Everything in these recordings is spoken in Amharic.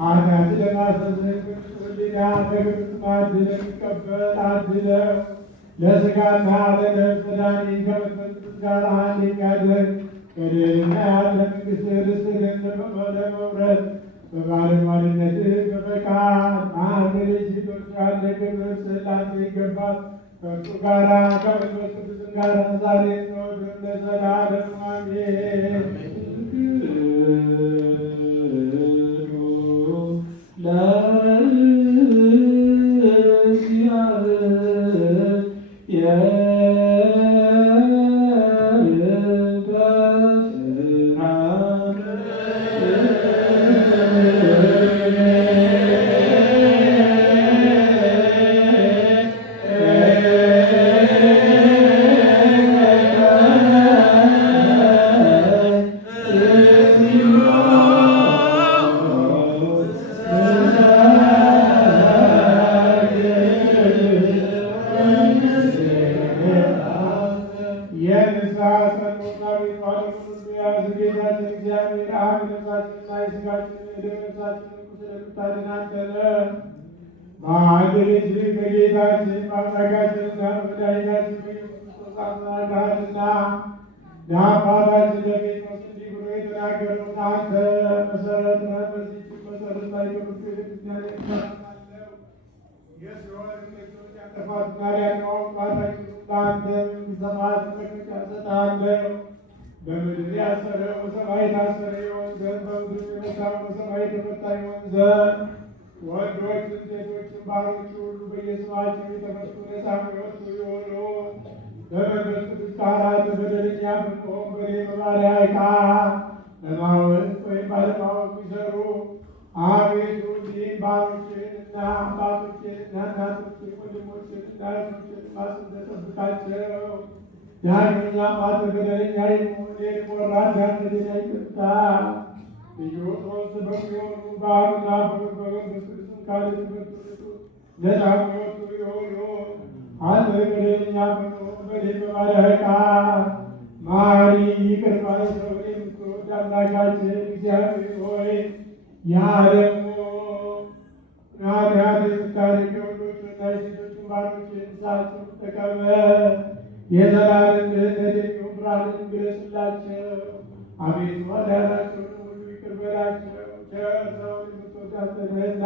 ኃጢአት ለማስተስረይ ወልዳ ከግብፅ ማዕድ ለሚቀበል አድለው ለሥጋና ለነፍስ መድኃኒት ከመንፈስ ቅዱስ ጋር አንድ የሚያደርግ ከድህና ያለ መንግሥት ርስት ገንዘብ ለመውረስ በባለሟልነትህ በፈቃድ ማዕበል ሴቶች ያለ ክብር ስላንተ ይገባል። ከእርሱ ጋራ ከመንፈስ ቅዱስም ጋር ዛሬ ዘወትርም ለዘላለሙ አሜን። የአባታችን በጴጥሮስ እንዲህ ብሎ የተናገረውን አንተ መሰረት ነህ። በዚህች መሰረት ላይ ቅዱስ ቤተክርስቲያን እመሰርታለሁ። የሲኦል ደጆች ያጠፏትና ሊያነዋውጧት አይችሉም። ለአንተ መንግሥተ ሰማያት መክፈቻ እሰጥሃለሁ። በምድር ያሰረው በሰማይ የታሰረ ይሆን ዘንድ፣ በምድር የፈታው በሰማይ የተፈታ ይሆን ዘንድ፣ ወንዶችም ሴቶችም ባሮች ሁሉ በየስማቸው የተፈቱ ነፃ የወጡ ይሆኑ። በመንፈስ ቅዱስ ካህናት በደለኛ ብንሆን በእኔ በባሪያ ዕቃ ለማወቅ ወይም ባለማወቅ ቢሰሩ አቤቱ እኒህን ባሮችህንና አባቶችህንና እናቶችህን ወንድሞችህንና እህቶችህን ማስነህ ጠብቃቸው። ዳግመኛም አንተ በደለኛ የሆኑ እኔንም ወራዳ በደለኛ ይቅርታ ልዩ ሦስት በሚሆኑ በአብና በወልድ በመንፈስ ቅዱስም ካለ የተፈቱ ነፃ የወጡ ይሆኑ። አንተ በደለኛ ብንሆን በእኔ በባሪያ ዕቃ መሐሪ ይቅር ባይ ሰውን የምትወድ አምላካችን እግዚአብሔር ሆይ ያ ደግሞ ኃጢአት የምታርቅ የወንዶችንና የሴቶችን ባሮችህን ንስሐቸውን ተቀበል። የዘላለም ድኅነት የሚሆን ብርሃንን ግለጽላቸው። አቤቱ ኃጢአታቸውን ሁሉ ይቅር በላቸው። ቸር ሰውን የምትወድ አንተ ነህና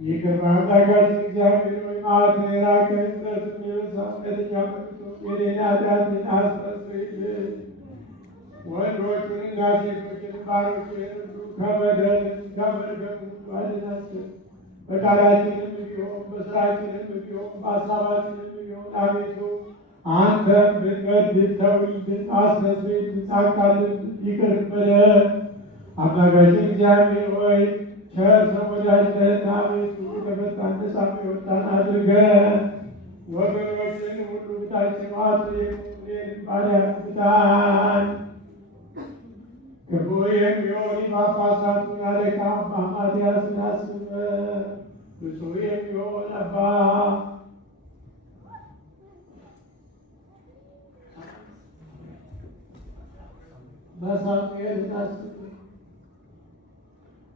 ይቅር ባይ አምላካችን እግዚአብሔር ሆይ መዓትህ የራቀ ምሕረትም የበዛ እውነተኛ መንግሥት የእኔን ኃጢአቴን አስተሰርይልኝ። ወንዶቹንና ሴቶችን ባሮችህን ሁሉ ከበደል ከመርገም ሁሉ አድናቸው። በቃላችንም ቢሆን በሥራችንም ቢሆን በሐሳባችንም ቢሆን አቤቱ አንተም ብንበድል ተውልን፣ አስተስርይልን፣ አቃልልን፣ ይቅር በለን። አምላካችን እግዚአብሔር ሆይ ቸር ሰው ወዳጅ ነህና አቤቱ የተፈታን ነፃ የወጣን አድርገን። ወገኖችን ሁሉ ብታችን እኔንም ባሪያህን ፍታኝ። ክፉ የሚሆን የጳጳሳቱን አለቃ አባ ማትያስን አስበን። ብፁዕ የሚሆን አባ ሳሙኤልን አስበን።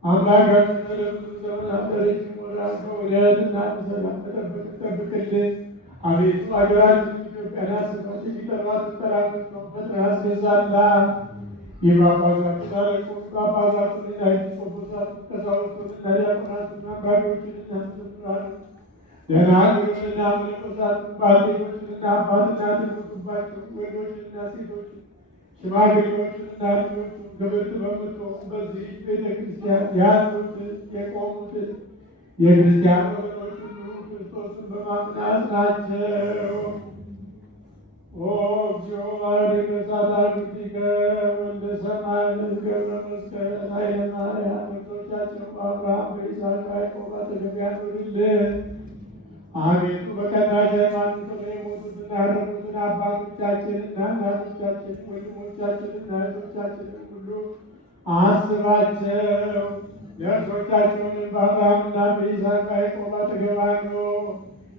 አምላካችን ለብዙ ዘመናት ለረጅም ወራት በእውነትና በሰላም ጠብቅልን። አቤቱ አገራችን ኢትዮጵያን አስበን። የሚጠሯትን ጠላቶች ፈጥነህ አስገዛላት። የጳጳሳቱን አለቆች ጳጳሳቱንና ኤጲስቆጶሳቱን ቀሳውስቱንና ዲያቆናቱን አባቶችንና መዘምራኑን ደናግሉንና መነኮሳቱን ባልቴቶችንና አባትና ልጆቹባቸው ወንዶችንና ሴቶችን ሽማግሌዎችንና ልጆቹን ክብርት በምትሆን በዚህ ቤተ ክርስቲያን ያሉትን የቆሙትን የክርስቲያን ወገኖች ሁሉ ክርስቶስን በማመን አጽናቸው። ኦ እግዚኦ ማረነ ሳታግቲከ ወልደ ሰማይ ገብረ መስቀል ኃይለ ማርያም ወንዶቻቸው በአብርሃም በይስሐቅ በያዕቆብ አጠገብ ያኑርልን። አቤቱ በቀናች ሃይማኖት የሞቱትና ያረፉትን አባቶቻችንና እናቶቻችን ወንድሞቻችንና እህቶቻችንን ሁሉ አስባቸው። ነፍሶቻቸውን በአብርሃምና በይስሐቅ በያዕቆብ አጠገብ አኑር።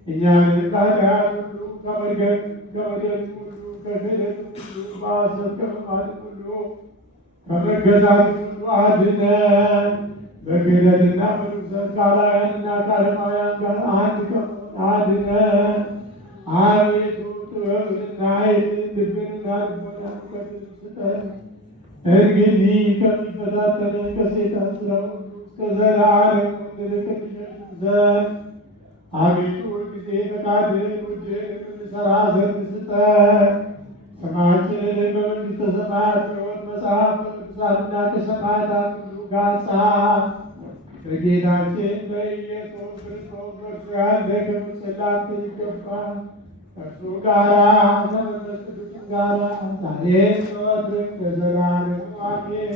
እኛንም ከኃጢአት ሁሉ ከመርገም ከበደል ሁሉ ከክህነት ሁሉ በሐሰት ከመማል ሁሉ ከመገዛት ሁሉ አድነን። በክህነትና በርኩሰት ከአላውያንና ከዓለማውያን ጋር አንድ ከመሆን አድነን። አቤቱ ጥበብንና ኃይልን ልብንና ልቦናን እውቀትን ስጠን። እንግዲህ ከሚፈታተነን ከሰይጣን ሥራ ሁሉ እስከ ዘላለም መንገድ እንሸሽ ዘንድ አቤቱ ሁልጊዜ ፈቃድህን ውድህን የምንሠራ ዘንድ ስጠን። ስማችንን በመንግሥተ ሰማያት በሕይወት መጽሐፍ ከቅዱሳንና ከሰማዕታት ሁሉ ጋር ጻፍ። በጌታችን በኢየሱስ ክርስቶስ በእርሱ ያለ ክብር ጽላንተ ይገባል። ከእርሱ ጋራ ከመንፈስ ቅዱስም ጋራ ዛሬም ዘወትርም ለዘላለሙ አሜን።